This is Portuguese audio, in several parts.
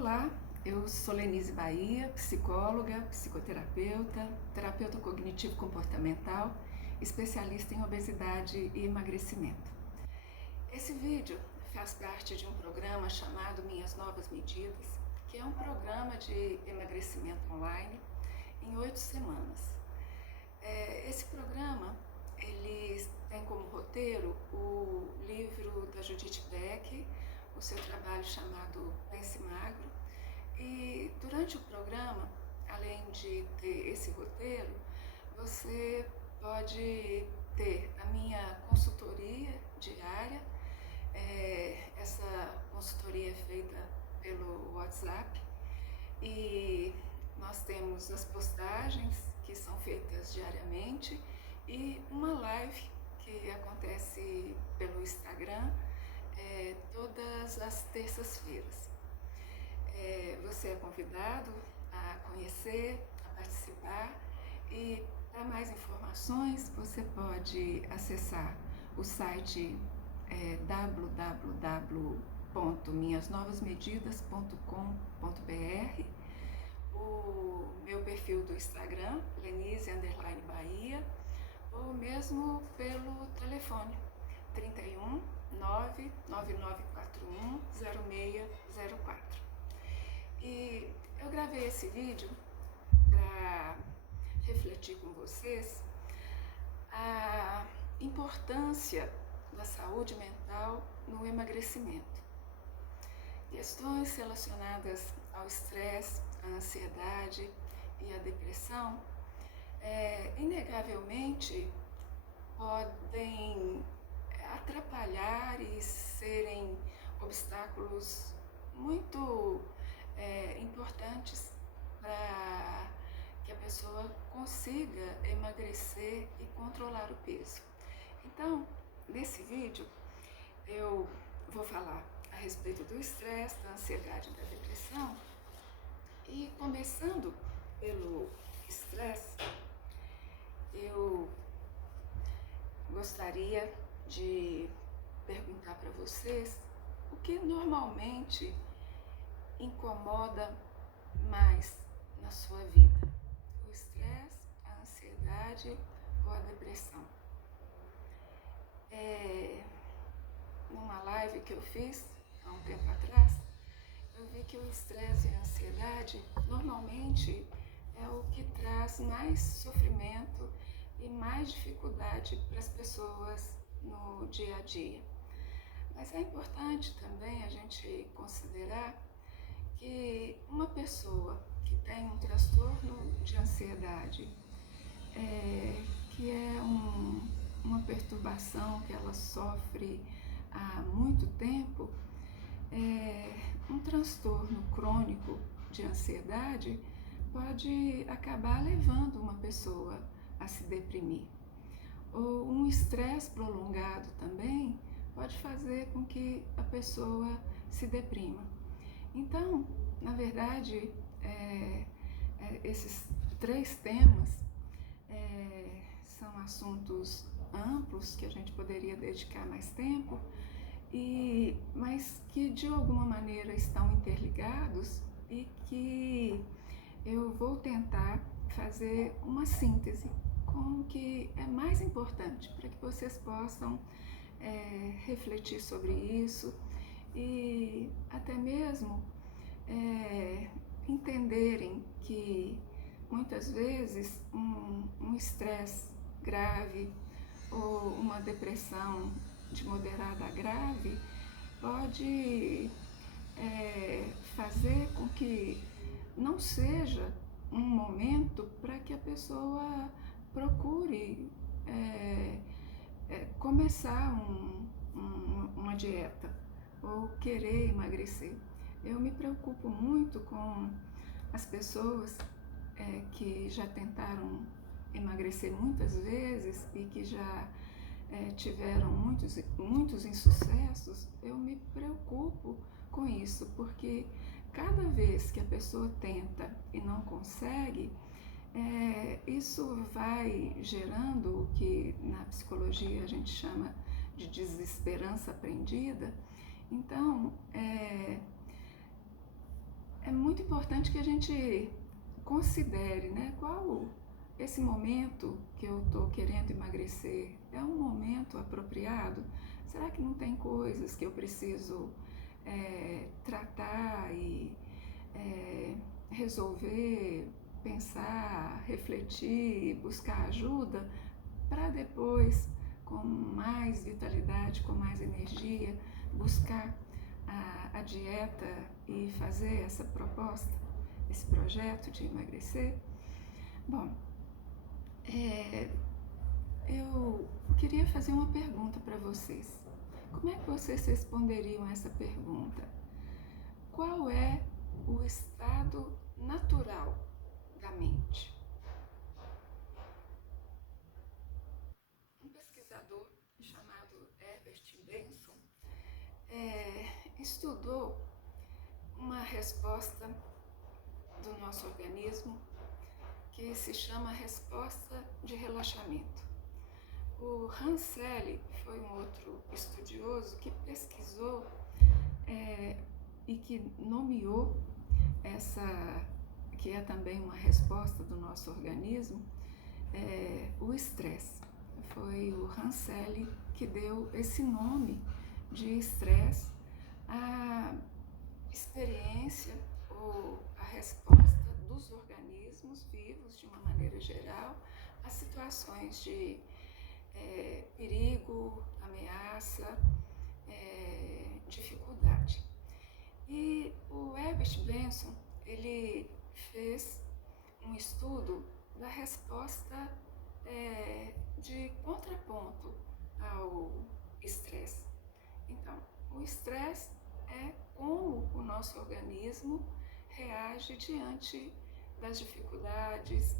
Olá, eu sou Lenise Bahia, psicóloga, psicoterapeuta, terapeuta cognitivo-comportamental, especialista em obesidade e emagrecimento. Esse vídeo faz parte de um programa chamado Minhas Novas Medidas, que é um programa de emagrecimento online em 8 semanas. Esse programa ele tem como roteiro o livro da Judith Beck, o seu trabalho chamado Pense Magro, e durante o programa, além de ter esse roteiro, você pode ter a minha consultoria diária. Essa consultoria é feita pelo WhatsApp e nós temos as postagens que são feitas diariamente e uma live que acontece pelo Instagram todas as terças-feiras. Você é convidado a conhecer, a participar, e para mais informações você pode acessar o site www.minhasnovasmedidas.com.br, o meu perfil do Instagram, Lenise_Bahia, ou mesmo pelo telefone 31 99941 0604. E eu gravei esse vídeo para refletir com vocês a importância da saúde mental no emagrecimento. Questões relacionadas ao estresse, à ansiedade e à depressão, inegavelmente podem atrapalhar e serem obstáculos muito importantes para que a pessoa consiga emagrecer e controlar o peso. Então, nesse vídeo, eu vou falar a respeito do estresse, da ansiedade e da depressão. E começando pelo estresse, eu gostaria de perguntar para vocês o que normalmente incomoda mais na sua vida: o estresse, a ansiedade ou a depressão? Numa live que eu fiz há um tempo atrás, eu vi que o estresse e a ansiedade normalmente é o que traz mais sofrimento e mais dificuldade para as pessoas no dia a dia. Mas é importante também a gente considerar que uma pessoa que tem um transtorno de ansiedade, que é uma perturbação que ela sofre há muito tempo, um transtorno crônico de ansiedade pode acabar levando uma pessoa a se deprimir. Ou um estresse prolongado também pode fazer com que a pessoa se deprima. Então, na verdade, esses 3 temas são assuntos amplos que a gente poderia dedicar mais tempo, mas que de alguma maneira estão interligados e que eu vou tentar fazer uma síntese com o que é mais importante para que vocês possam refletir sobre isso e até mesmo entenderem que muitas vezes um estresse grave ou uma depressão de moderada a grave pode fazer com que não seja um momento para que a pessoa procure começar uma dieta ou querer emagrecer. Eu me preocupo muito com as pessoas que já tentaram emagrecer muitas vezes e que já tiveram muitos insucessos. Eu me preocupo com isso, porque cada vez que a pessoa tenta e não consegue, isso vai gerando o que na psicologia a gente chama de desesperança aprendida. Então, muito importante que a gente considere, né, qual esse momento que eu estou querendo emagrecer é um momento apropriado? Será que não tem coisas que eu preciso tratar e resolver, pensar, refletir, buscar ajuda para depois, com mais vitalidade, com mais energia, buscar a dieta e fazer essa proposta, esse projeto de emagrecer? Bom, eu queria fazer uma pergunta para vocês. Como é que vocês responderiam essa pergunta? Qual é o estado natural da mente? Um pesquisador chamado Herbert Benson estudou uma resposta do nosso organismo que se chama resposta de relaxamento. O Hans Selye foi um outro estudioso que pesquisou e que nomeou essa, que é também uma resposta do nosso organismo, o estresse. Foi o Hans Selye que deu esse nome de estresse à experiência ou à resposta dos organismos vivos, de uma maneira geral, a situações de perigo, ameaça, dificuldade. E o Herbert Benson, ele fez um estudo da resposta de contraponto ao estresse. Então, o estresse é como o nosso organismo reage diante das dificuldades,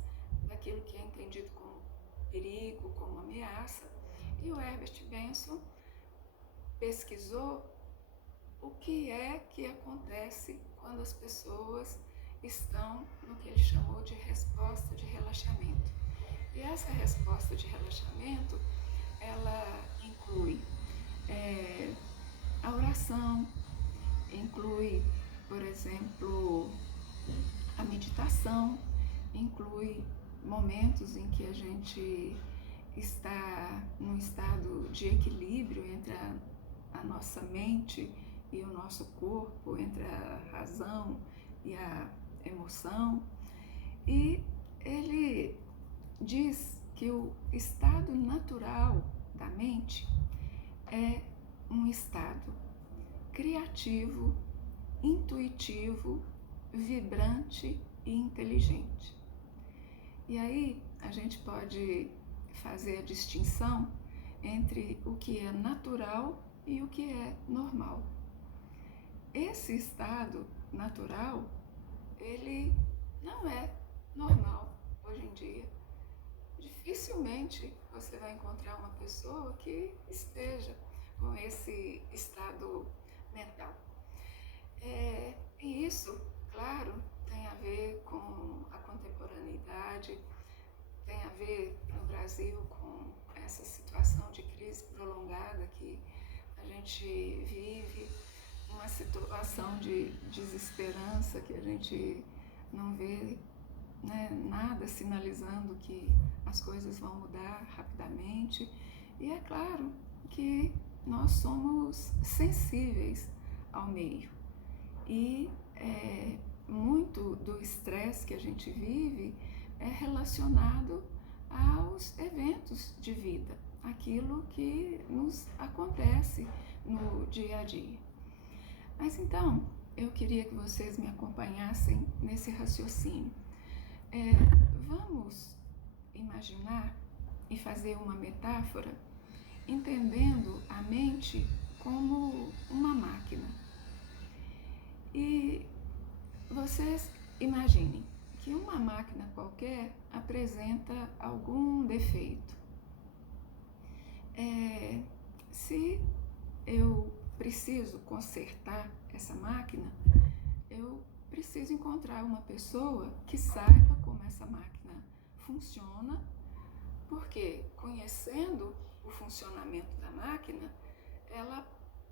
daquilo que é entendido como perigo, como ameaça. E o Herbert Benson pesquisou o que é que acontece quando as pessoas estão no que ele chamou de resposta de relaxamento. E essa resposta de relaxamento, ela inclui a oração, inclui, por exemplo, a meditação, inclui momentos em que a gente está num estado de equilíbrio entre a nossa mente e o nosso corpo, entre a razão e a emoção. E ele diz que o estado natural da mente é um estado criativo, intuitivo, vibrante e inteligente. E aí a gente pode fazer a distinção entre o que é natural e o que é normal. Esse estado natural, ele não é normal hoje em dia. Dificilmente você vai encontrar uma pessoa que esteja com esse estado mental. E isso, claro, tem a ver com a contemporaneidade, tem a ver no Brasil com essa situação de crise prolongada que a gente vive, uma situação de desesperança que a gente não vê, né, nada sinalizando que as coisas vão mudar rapidamente. E é claro que nós somos sensíveis ao meio. E muito do estresse que a gente vive é relacionado aos eventos de vida, aquilo que nos acontece no dia a dia. Mas então, eu queria que vocês me acompanhassem nesse raciocínio. Vamos imaginar e fazer uma metáfora entendendo a mente como uma máquina. E vocês imaginem que uma máquina qualquer apresenta algum defeito. Se eu preciso consertar essa máquina, eu preciso encontrar uma pessoa que saiba como essa máquina funciona, porque conhecendo o funcionamento da máquina,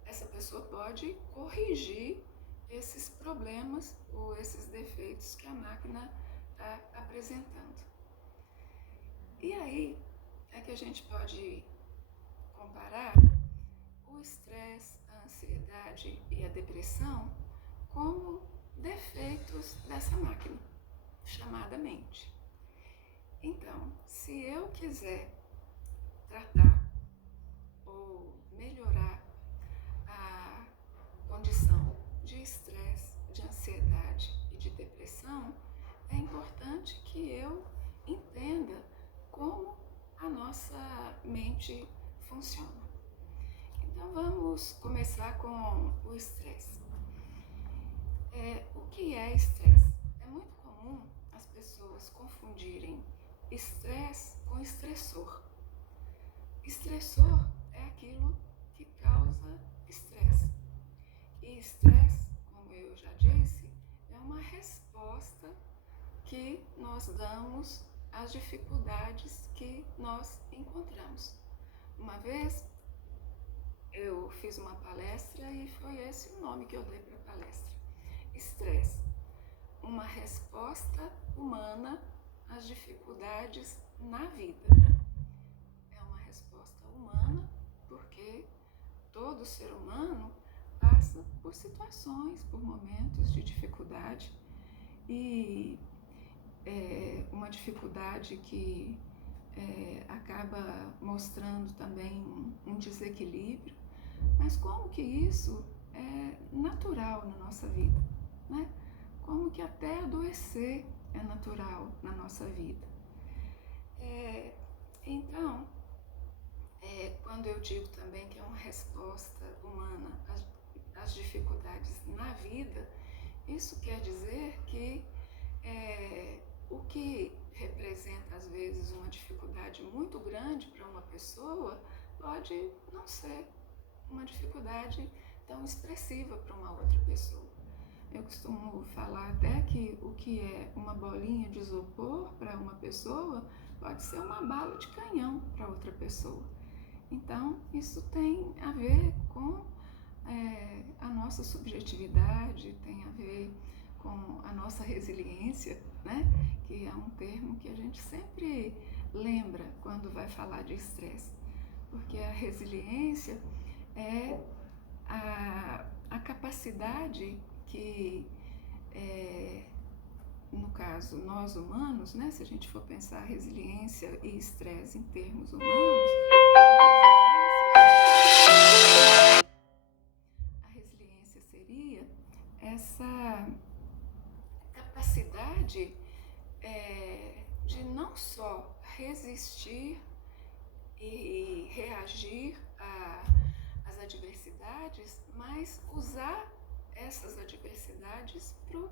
essa pessoa pode corrigir esses problemas ou esses defeitos que a máquina está apresentando. E aí é que a gente pode comparar o estresse, a ansiedade e a depressão como defeitos dessa máquina, chamada mente. Então, se eu quiser tratar ou melhorar a condição de estresse, de ansiedade e de depressão, é importante que eu entenda como a nossa mente funciona. Então vamos começar com o estresse. O que é estresse? É muito comum as pessoas confundirem estresse com estressor. Estressor é aquilo que causa estresse. E estresse, como eu já disse, é uma resposta que nós damos às dificuldades que nós encontramos. Uma vez eu fiz uma palestra e foi esse o nome que eu dei para a palestra. Estresse, uma resposta humana às dificuldades na vida. É uma resposta humana porque todo ser humano passa por situações, por momentos de dificuldade e uma dificuldade que acaba mostrando também um desequilíbrio, mas como que isso é natural na nossa vida, né? Como que até adoecer é natural na nossa vida. Então, quando eu digo também que é uma resposta humana às dificuldades na vida, isso quer dizer que o que representa às vezes uma dificuldade muito grande para uma pessoa pode não ser uma dificuldade tão expressiva para uma outra pessoa. Eu costumo falar até que o que é uma bolinha de isopor para uma pessoa pode ser uma bala de canhão para outra pessoa. Então, isso tem a ver com a nossa subjetividade, tem a ver com a nossa resiliência, né? Que é um termo que a gente sempre lembra quando vai falar de estresse, porque a resiliência é a capacidade que, no caso, nós humanos, né? Se a gente for pensar resiliência e estresse em termos humanos, a resiliência seria essa capacidade de não só resistir e reagir às adversidades, mas usar essas adversidades para o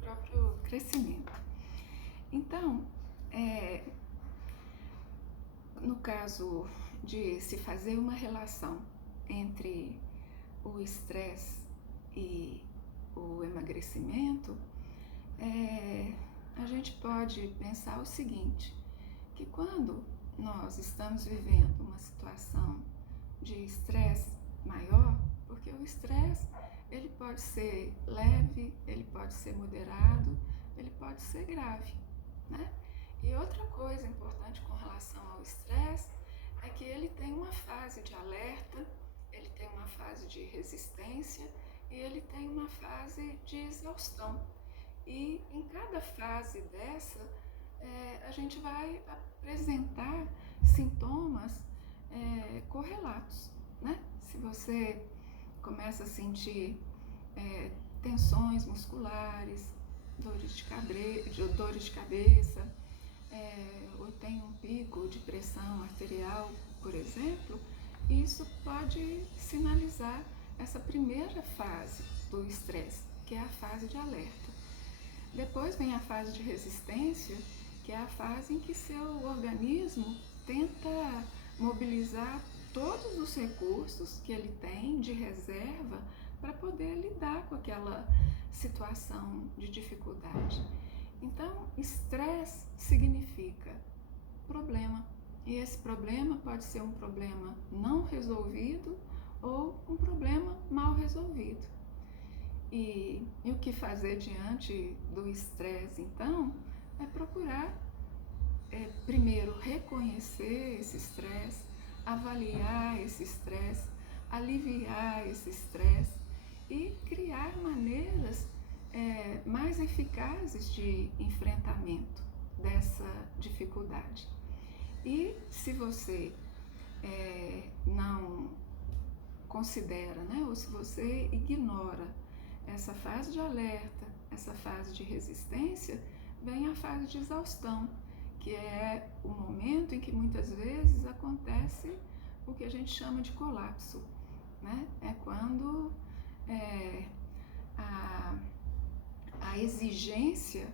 próprio crescimento. Então, no caso de se fazer uma relação entre o estresse e o emagrecimento, a gente pode pensar o seguinte, que quando nós estamos vivendo uma situação de estresse maior, porque o estresse ele pode ser leve, ele pode ser moderado, ele pode ser grave, né? E outra coisa importante com relação ao estresse é que ele tem uma fase de alerta, ele tem uma fase de resistência e ele tem uma fase de exaustão. E em cada fase dessa, a gente vai apresentar sintomas correlatos, né? Se você começa a sentir tensões musculares, dores de cabeça, ou tem um pico de pressão arterial, por exemplo, isso pode sinalizar essa primeira fase do estresse, que é a fase de alerta. Depois vem a fase de resistência, que é a fase em que seu organismo tenta mobilizar todos os recursos que ele tem de reserva para poder lidar com aquela situação de dificuldade. Então, estresse significa problema. E esse problema pode ser um problema não resolvido ou um problema mal resolvido. E o que fazer diante do estresse, então, é procurar, primeiro, reconhecer esse estresse, avaliar esse estresse, aliviar esse estresse e criar maneiras mais eficazes de enfrentamento dessa dificuldade. E se você não considera, né, ou se você ignora essa fase de alerta, essa fase de resistência, vem a fase de exaustão, que é o momento em que muitas vezes acontece o que a gente chama de colapso, né? É quando a exigência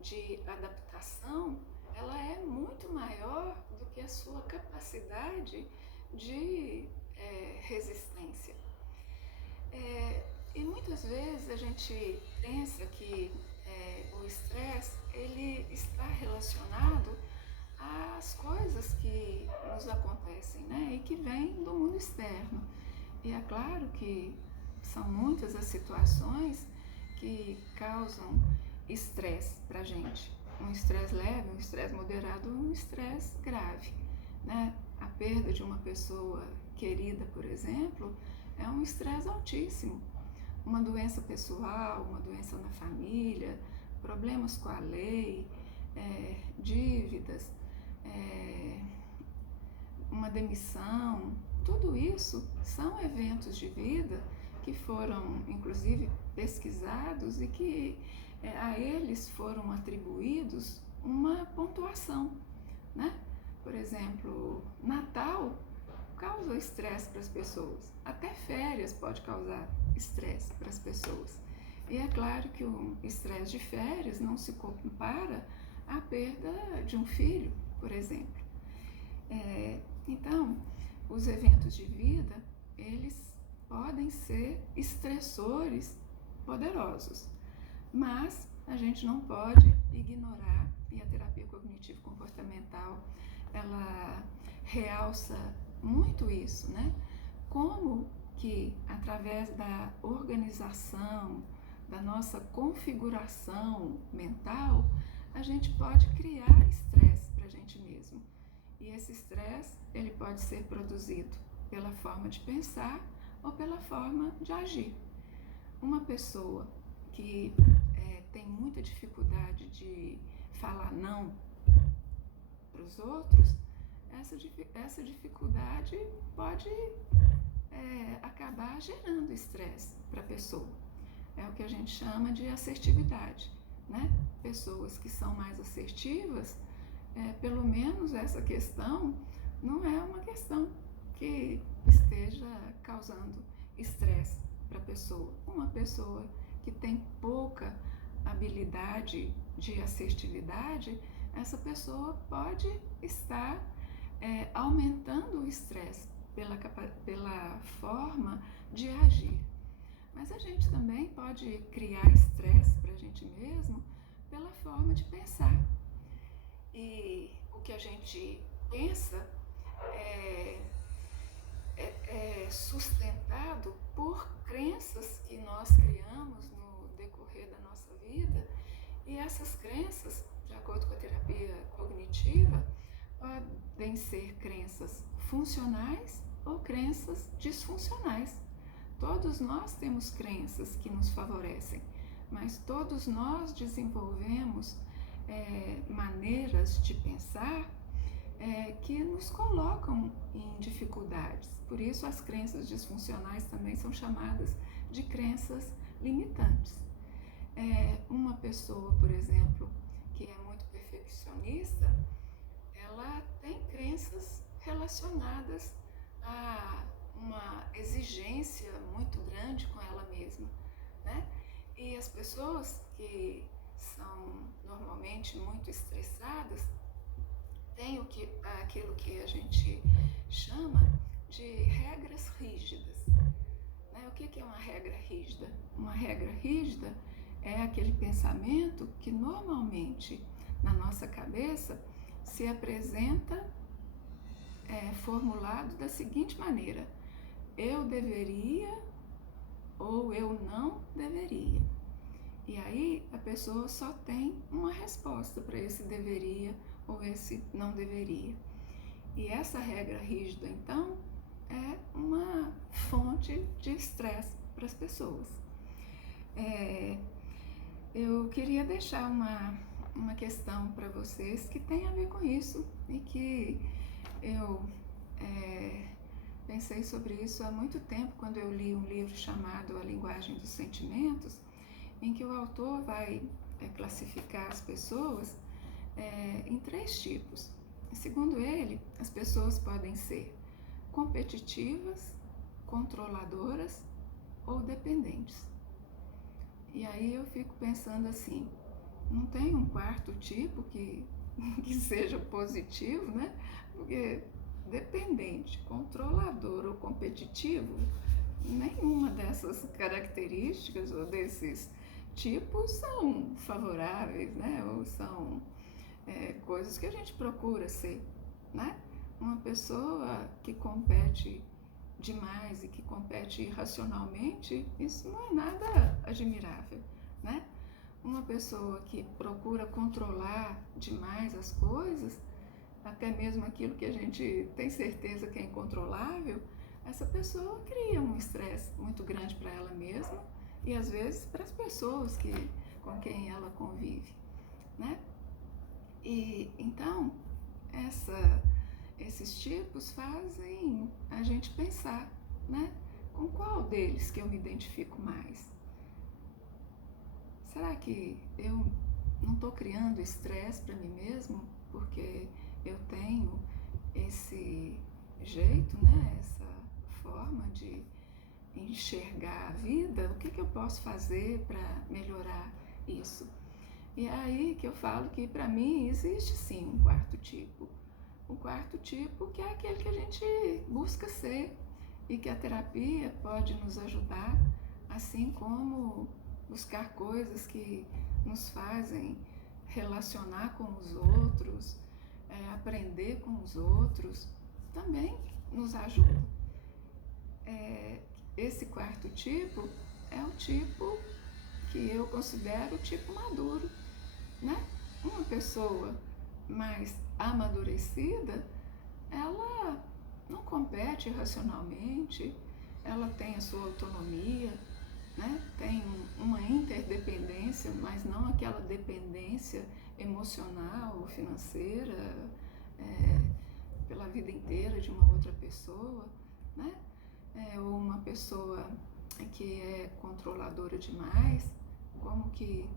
de adaptação ela é muito maior do que a sua capacidade de resistência. E muitas vezes a gente pensa que o estresse ele está relacionado às coisas que nos acontecem, né? E que vêm do mundo externo. E é claro que são muitas as situações que causam estresse para a gente. Um estresse leve, um estresse moderado, um estresse grave, né? A perda de uma pessoa querida, por exemplo, é um estresse altíssimo. Uma doença pessoal, uma doença na família, problemas com a lei, dívidas, uma demissão, tudo isso são eventos de vida que foram, inclusive, pesquisados e que a eles foram atribuídos uma pontuação, né? Por exemplo, Natal causa estresse para as pessoas, até férias pode causar estresse para as pessoas. E é claro que o estresse de férias não se compara à perda de um filho, por exemplo. Então, os eventos de vida, eles podem ser estressores poderosos, mas a gente não pode ignorar, e a terapia cognitivo-comportamental, ela realça muito isso, né? Como que através da organização, da nossa configuração mental, a gente pode criar estresse para a gente mesmo. E esse estresse, ele pode ser produzido pela forma de pensar ou pela forma de agir. Uma pessoa que tem muita dificuldade de falar não para os outros, essa dificuldade pode acabar gerando estresse para a pessoa. É o que a gente chama de assertividade, né? Pessoas que são mais assertivas, pelo menos essa questão não é uma questão que esteja causando estresse para a pessoa. Uma pessoa que tem pouca habilidade de assertividade, essa pessoa pode estar aumentando o estresse pela forma de agir. Mas a gente também pode criar estresse para a gente mesmo pela forma de pensar. E o que a gente pensa é sustentado por crenças que nós criamos no decorrer da nossa vida, e essas crenças, de acordo com a terapia cognitiva, podem ser crenças funcionais ou crenças disfuncionais. Todos nós temos crenças que nos favorecem, mas todos nós desenvolvemos maneiras de pensar que nos colocam em dificuldades. Por isso as crenças disfuncionais também são chamadas de crenças limitantes. Uma pessoa, por exemplo, que é muito perfeccionista, ela tem crenças relacionadas a uma exigência muito grande com ela mesma, né? E as pessoas que são normalmente muito estressadas têm aquilo que a gente chama de regras rígidas, né? O que é uma regra rígida? Uma regra rígida é aquele pensamento que normalmente na nossa cabeça se apresenta formulado da seguinte maneira: eu deveria, ou ou eu não deveria. E aí a pessoa só tem uma resposta para esse deveria ou esse não deveria. E essa regra rígida, então, é uma fonte de estresse para as pessoas. Eu queria deixar uma questão para vocês que tem a ver com isso e que eu pensei sobre isso há muito tempo, quando eu li um livro chamado A Linguagem dos Sentimentos, em que o autor vai classificar as pessoas em 3 tipos. Segundo ele, as pessoas podem ser competitivas, controladoras ou dependentes. E aí eu fico pensando assim, não tem um 4º tipo que seja positivo, né? Porque dependente, controlador ou competitivo, nenhuma dessas características ou desses tipos são favoráveis, né? Ou são coisas que a gente procura ser, né? Uma pessoa que compete demais e que compete irracionalmente, isso não é nada admirável, né? Uma pessoa que procura controlar demais as coisas, até mesmo aquilo que a gente tem certeza que é incontrolável, essa pessoa cria um estresse muito grande para ela mesma e às vezes para as pessoas com quem ela convive, né? E então esses tipos fazem a gente pensar, né? Com qual deles que eu me identifico mais? Será que eu não estou criando estresse para mim mesmo porque eu tenho esse jeito, né? Essa forma de enxergar a vida? O que eu posso fazer para melhorar isso? E é aí que eu falo que para mim existe sim um 4º tipo. O 4º tipo que é aquele que a gente busca ser e que a terapia pode nos ajudar, assim como buscar coisas que nos fazem relacionar com os outros, aprender com os outros, também nos ajuda. Esse 4º tipo é o tipo que eu considero o tipo maduro, né? Uma pessoa mais amadurecida, ela não compete irracionalmente, ela tem a sua autonomia, né? Tem uma interdependência, mas não aquela dependência emocional ou financeira pela vida inteira de uma outra pessoa, né? Ou uma pessoa que é controladora demais, como que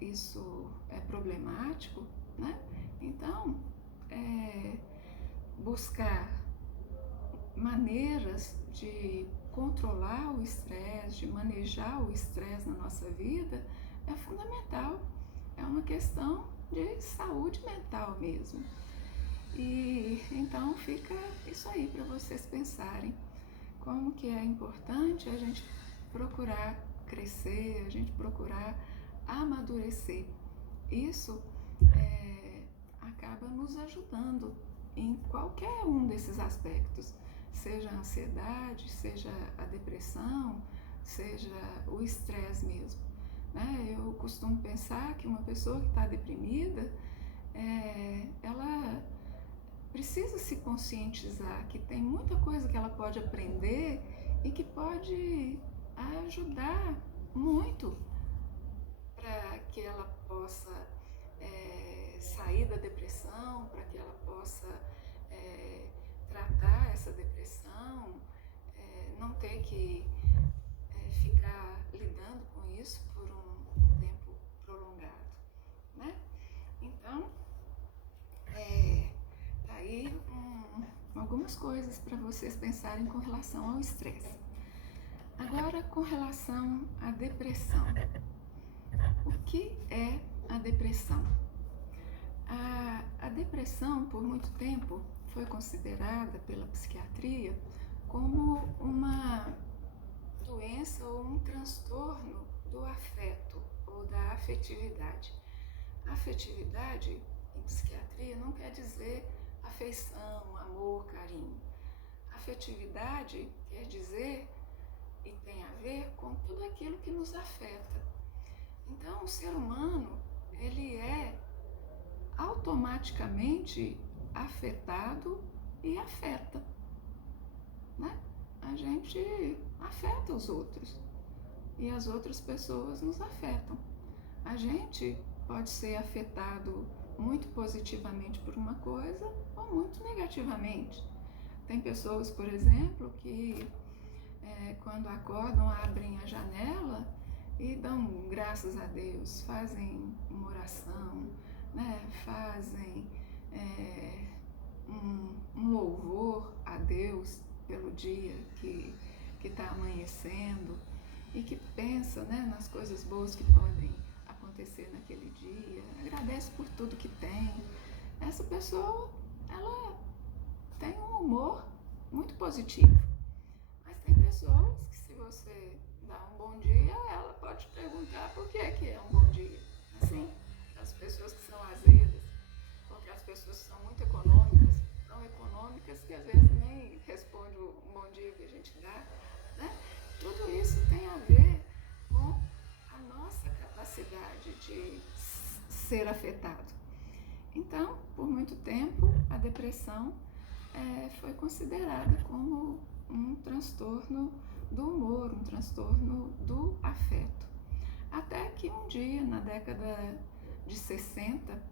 isso é problemático, né? Então, buscar maneiras de controlar o estresse, de manejar o estresse na nossa vida é fundamental. É uma questão de saúde mental mesmo. E então fica isso aí para vocês pensarem como que é importante a gente procurar crescer, a gente procurar amadurecer. Isso acaba nos ajudando em qualquer um desses aspectos, seja a ansiedade, seja a depressão, seja o estresse mesmo, né? Eu costumo pensar que uma pessoa que está deprimida, ela precisa se conscientizar que tem muita coisa que ela pode aprender e que pode ajudar muito para que ela possa sair da depressão, para que ela possa tratar essa depressão, não ter que ficar lidando com isso por um tempo prolongado, né? Então, tá aí algumas coisas para vocês pensarem com relação ao estresse. Agora, com relação à depressão. O que é a depressão? A depressão, por muito tempo, foi considerada pela psiquiatria como uma doença ou um transtorno do afeto ou da afetividade. Afetividade, em psiquiatria, não quer dizer afeição, amor, carinho. Afetividade quer dizer e tem a ver aquilo que nos afeta. Então, o ser humano, ele é automaticamente afetado e afeta, né? A gente afeta os outros e as outras pessoas nos afetam. A gente pode ser afetado muito positivamente por uma coisa ou muito negativamente. Tem pessoas, por exemplo, que quando acordam, abrem a janela e dão graças a Deus, fazem uma oração, né? Fazem um louvor a Deus pelo dia que está amanhecendo e que pensa, né, nas coisas boas que podem acontecer naquele dia, agradece por tudo que tem. Essa pessoa, ela tem um humor muito positivo. Mas tem pessoas que, se você dá um bom dia, ela pode te perguntar por que é um bom dia. Assim, as pessoas que são azedas, porque as pessoas que são muito econômicas, tão econômicas que às vezes nem responde o bom dia que a gente dá, né? Tudo isso tem a ver com a nossa capacidade de ser afetado. Então, por muito tempo, a depressão foi considerada como um transtorno do humor, um transtorno do afeto. Até que um dia, na década de 60,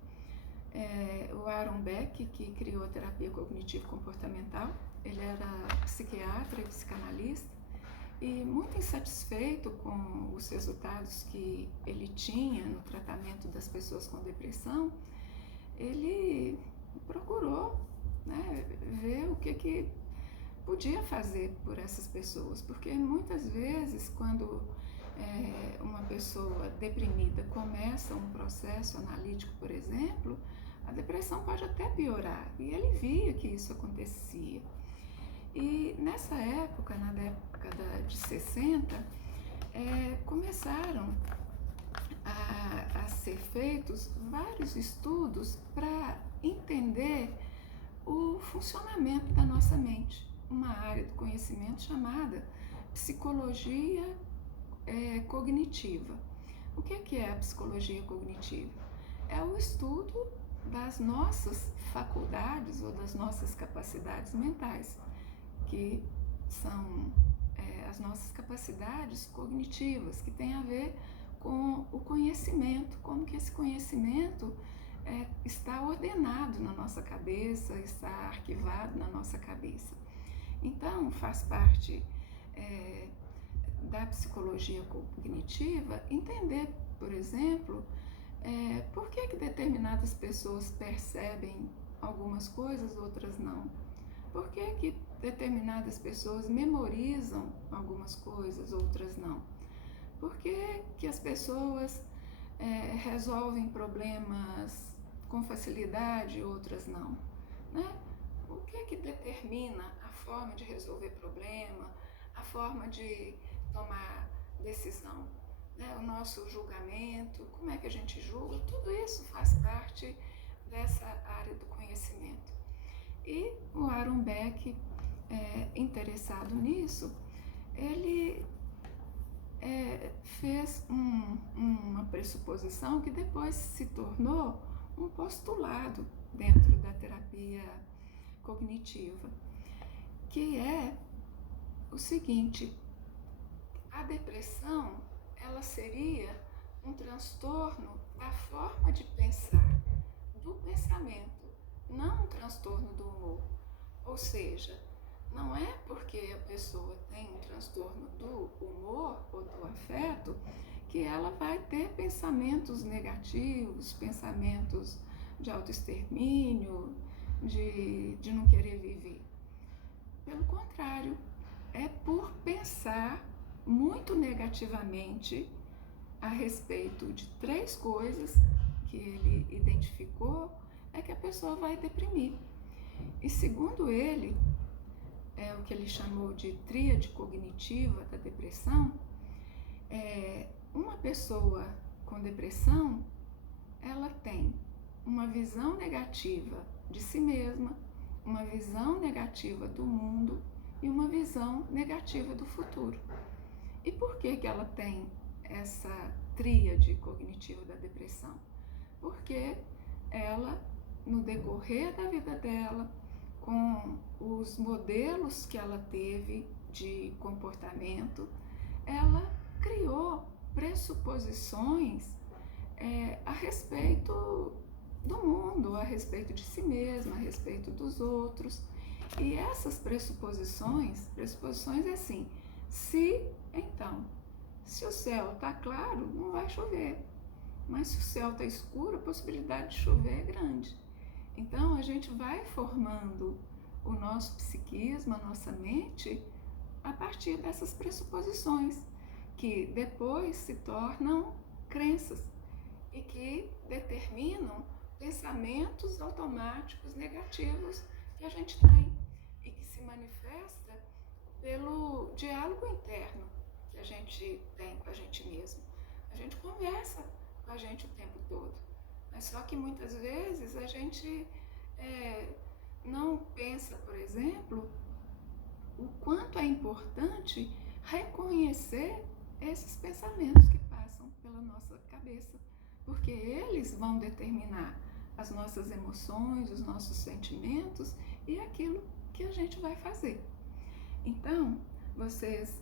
o Aaron Beck, que criou a terapia cognitivo-comportamental, ele era psiquiatra e psicanalista, e muito insatisfeito com os resultados que ele tinha no tratamento das pessoas com depressão, ele procurou, né, ver o que podia fazer por essas pessoas, porque muitas vezes quando uma pessoa deprimida começa um processo analítico, por exemplo, a depressão pode até piorar, e ele via que isso acontecia. E nessa época, na década de 60, começaram a ser feitos vários estudos para entender o funcionamento da nossa mente, uma área do conhecimento chamada psicologia cognitiva. O que é a psicologia cognitiva? É o estudo das nossas faculdades ou das nossas capacidades mentais, que são as nossas capacidades cognitivas, que tem a ver com o conhecimento, como que esse conhecimento está ordenado na nossa cabeça, está arquivado na nossa cabeça. Então, faz parte da psicologia cognitiva entender, por exemplo, por que determinadas pessoas percebem algumas coisas, outras não. Por que determinadas pessoas memorizam algumas coisas, outras não. Por que as pessoas resolvem problemas com facilidade, outras não, né? O que determina a forma de resolver problema, a forma de tomar decisão, né? O nosso julgamento, como é que a gente julga, tudo isso faz parte dessa área do conhecimento. E o Aaron Beck, interessado nisso, ele fez uma pressuposição que depois se tornou um postulado dentro da terapia cognitiva, que é o seguinte: a depressão, ela seria um transtorno da forma de pensar, do pensamento, não um transtorno do humor. Ou seja, não é porque a pessoa tem um transtorno do humor ou do afeto que ela vai ter pensamentos negativos, pensamentos de autoextermínio, de não querer viver. Pelo contrário, é por pensar muito negativamente a respeito de 3 coisas que ele identificou, é que a pessoa vai deprimir. E segundo ele, o que ele chamou de tríade cognitiva da depressão, uma pessoa com depressão, ela tem uma visão negativa de si mesma, uma visão negativa do mundo e uma visão negativa do futuro. E por que ela tem essa tríade cognitiva da depressão? Porque ela, no decorrer da vida dela, com os modelos que ela teve de comportamento, ela criou pressuposições a respeito do mundo, a respeito de si mesma, a respeito dos outros. E essas pressuposições é assim, se o céu está claro, não vai chover. Mas se o céu está escuro, a possibilidade de chover é grande. Então, a gente vai formando o nosso psiquismo, a nossa mente, a partir dessas pressuposições, que depois se tornam crenças e que determinam pensamentos automáticos negativos que a gente tem e que se manifesta pelo diálogo interno que a gente tem com a gente mesmo. A gente conversa com a gente o tempo todo, mas só que muitas vezes a gente não pensa, por exemplo, o quanto é importante reconhecer esses pensamentos que passam pela nossa cabeça, porque eles vão determinar as nossas emoções, os nossos sentimentos e aquilo que a gente vai fazer. Então, vocês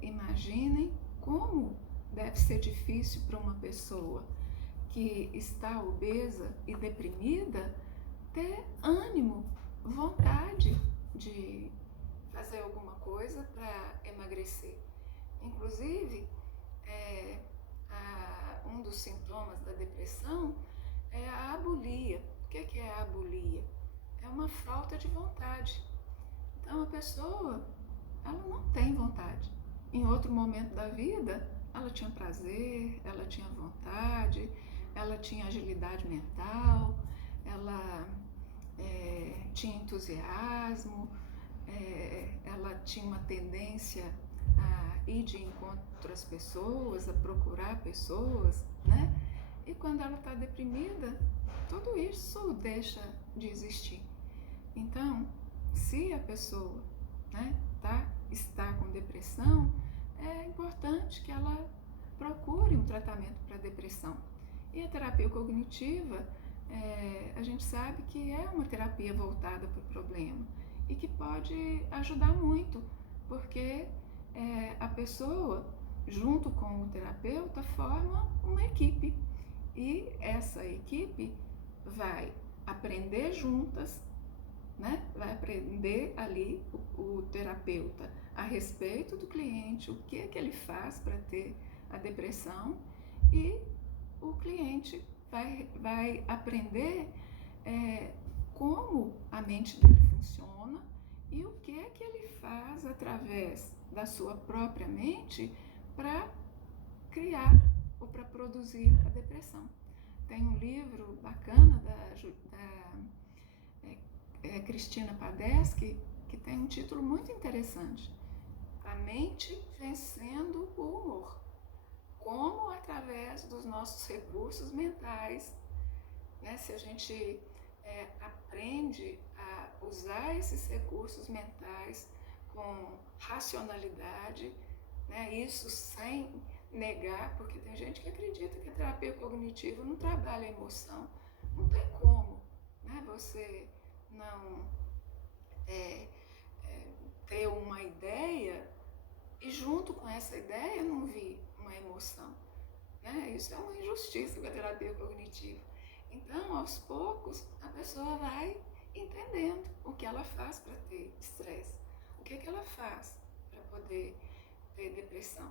imaginem como deve ser difícil para uma pessoa que está obesa e deprimida ter ânimo, vontade de fazer alguma coisa para emagrecer. Inclusive, um dos sintomas da depressão é a abulia. O que é a abulia? É uma falta de vontade. Então, a pessoa, ela não tem vontade. Em outro momento da vida, ela tinha prazer, ela tinha vontade, ela tinha agilidade mental, ela tinha entusiasmo, ela tinha uma tendência a ir de encontro às pessoas, a procurar pessoas, né? E quando ela está deprimida, tudo isso deixa de existir. Então, se a pessoa está com depressão, é importante que ela procure um tratamento para depressão. E a terapia cognitiva, a gente sabe que é uma terapia voltada para o problema e que pode ajudar muito, porque a pessoa, junto com o terapeuta, forma uma equipe. E essa equipe vai aprender juntas, né? Vai aprender ali o terapeuta a respeito do cliente, o que ele faz para ter a depressão, e o cliente vai aprender como a mente dele funciona e o que ele faz através da sua própria mente para criar ou para produzir a depressão. Tem um livro bacana da Cristina Padeschi, que tem um título muito interessante: A Mente Vencendo o Humor. Como, através dos nossos recursos mentais, né, se a gente aprende a usar esses recursos mentais com racionalidade, né, isso sem negar, porque tem gente que acredita que a terapia cognitiva não trabalha a emoção. Não tem como, né, você não ter uma ideia e junto com essa ideia não vir uma emoção, né? Isso é uma injustiça com a terapia cognitiva. Então, aos poucos, a pessoa vai entendendo o que ela faz para ter estresse, o que ela faz para poder ter depressão.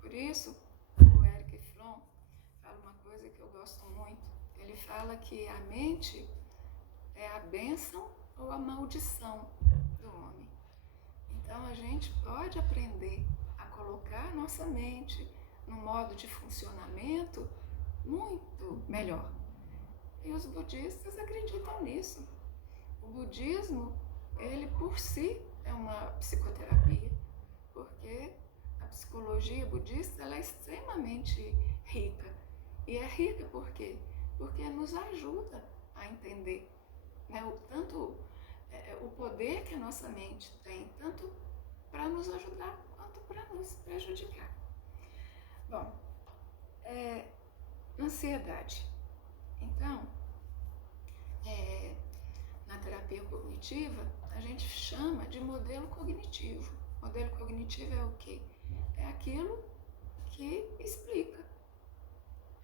Por isso, o Erich Fromm fala uma coisa que eu gosto muito. Ele fala que a mente é a bênção ou a maldição do homem. Então, a gente pode aprender a colocar a nossa mente no modo de funcionamento muito melhor. E os budistas acreditam nisso. O budismo, ele por si é uma psicoterapia, porque a psicologia budista ela é extremamente rica. E é rica por quê? Porque nos ajuda a entender, né, tanto o poder que a nossa mente tem, tanto para nos ajudar quanto para nos prejudicar. Bom, ansiedade. Então, na terapia cognitiva, a gente chama de modelo cognitivo. Modelo cognitivo é o quê? É aquilo que explica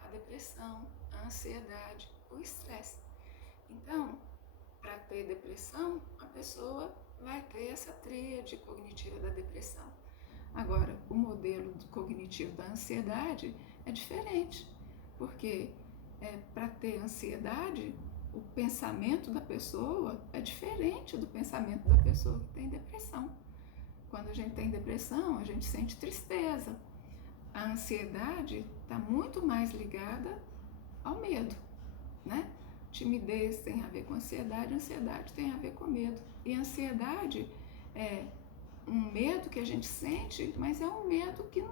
a depressão, a ansiedade, o estresse. Então, para ter depressão, a pessoa vai ter essa tríade cognitiva da depressão. Agora, o modelo cognitivo da ansiedade é diferente, porque para ter ansiedade, o pensamento da pessoa é diferente do pensamento da pessoa que tem depressão. Quando a gente tem depressão, a gente sente tristeza. A ansiedade está muito mais ligada ao medo, né? Timidez tem a ver com ansiedade tem a ver com medo. E ansiedade é um medo que a gente sente, mas é um medo que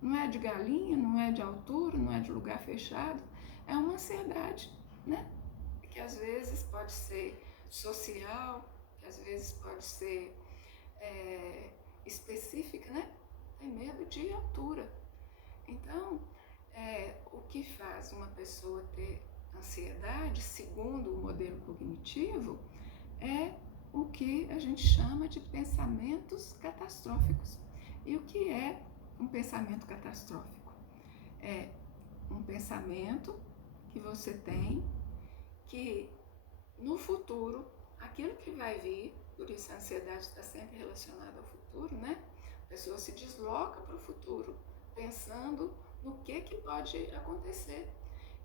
não é de galinha, não é de altura, não é de lugar fechado. É uma ansiedade, né? Que às vezes pode ser social, que às vezes pode ser específica, né? Tem medo de altura. Então, o que faz uma pessoa ter ansiedade, segundo o modelo cognitivo, é o que a gente chama de pensamentos catastróficos. E o que é um pensamento catastrófico? É um pensamento que você tem que no futuro, aquilo que vai vir, por isso a ansiedade está sempre relacionada ao futuro, né? A pessoa se desloca para o futuro, pensando no que pode acontecer.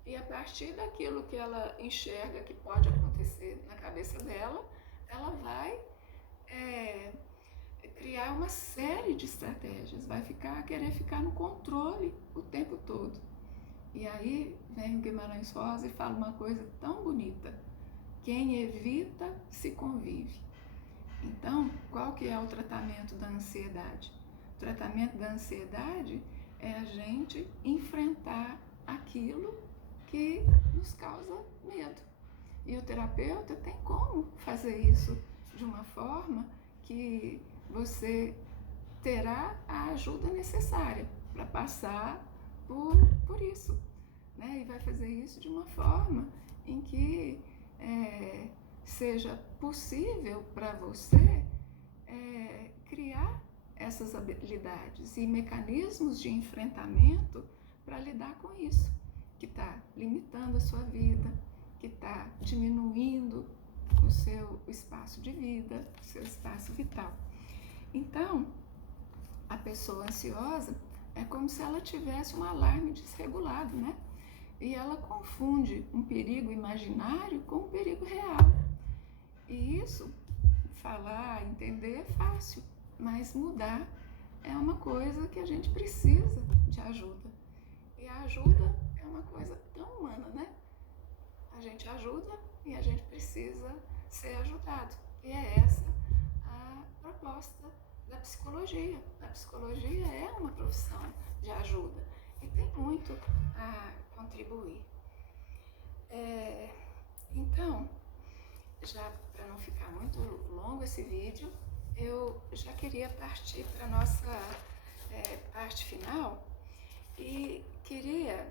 E a partir daquilo que ela enxerga que pode acontecer na cabeça dela, ela vai criar uma série de estratégias, vai querer ficar no controle o tempo todo. E aí vem o Guimarães Rosa e fala uma coisa tão bonita: quem evita se convive. Então, qual que é o tratamento da ansiedade? O tratamento da ansiedade é a gente enfrentar aquilo que nos causa medo. E o terapeuta tem como fazer isso de uma forma que você terá a ajuda necessária para passar por isso, né? E vai fazer isso de uma forma em que seja possível para você criar essas habilidades e mecanismos de enfrentamento para lidar com isso, que está limitando a sua vida, que está diminuindo o seu espaço de vida, o seu espaço vital. Então, a pessoa ansiosa é como se ela tivesse um alarme desregulado, né? E ela confunde um perigo imaginário com um perigo real. E isso, falar, entender é fácil, mas mudar é uma coisa que a gente precisa de ajuda. E a ajuda é uma coisa tão humana, né? A gente ajuda e a gente precisa ser ajudado. E é essa a proposta da psicologia. A psicologia é uma profissão de ajuda e tem muito a contribuir. Então, já para não ficar muito longo esse vídeo, eu já queria partir para a nossa parte final e queria